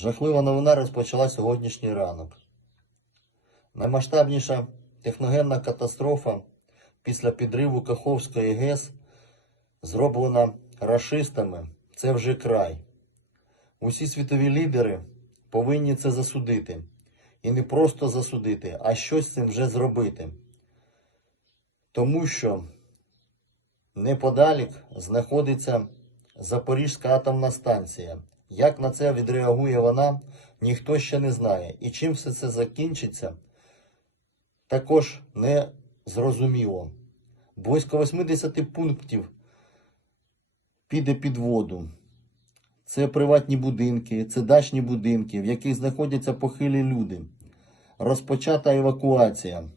Жахлива новина розпочала сьогоднішній ранок. Наймасштабніша техногенна катастрофа після підриву Каховської ГЕС зроблена рашистами. Це вже край. Усі світові лідери повинні це засудити. І не просто засудити, а щось з цим вже зробити. Тому що неподалік знаходиться Запорізька атомна станція. Як на це відреагує вона, ніхто ще не знає. І чим все це закінчиться, також не зрозуміло. Близько 80 пунктів піде під воду. Це приватні будинки, це дачні будинки, в яких знаходяться похилі люди. Розпочата евакуація.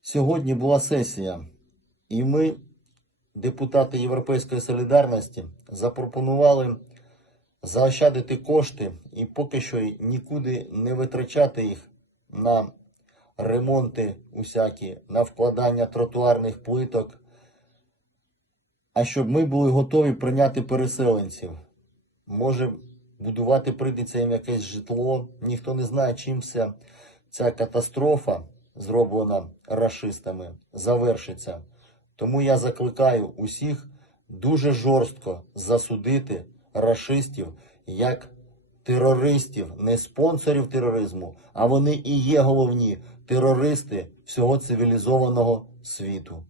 Сьогодні була сесія, і ми, депутати Європейської солідарності, запропонували заощадити кошти і поки що нікуди не витрачати їх на ремонти усякі, на вкладання тротуарних плиток, а щоб ми були готові прийняти переселенців. Може, будувати прийдеться їм якесь житло. Ніхто не знає, чим вся ця катастрофа, зроблена рашистами, завершиться. Тому я закликаю усіх дуже жорстко засудити рашистів як терористів, не спонсорів тероризму, а вони і є головні терористи всього цивілізованого світу.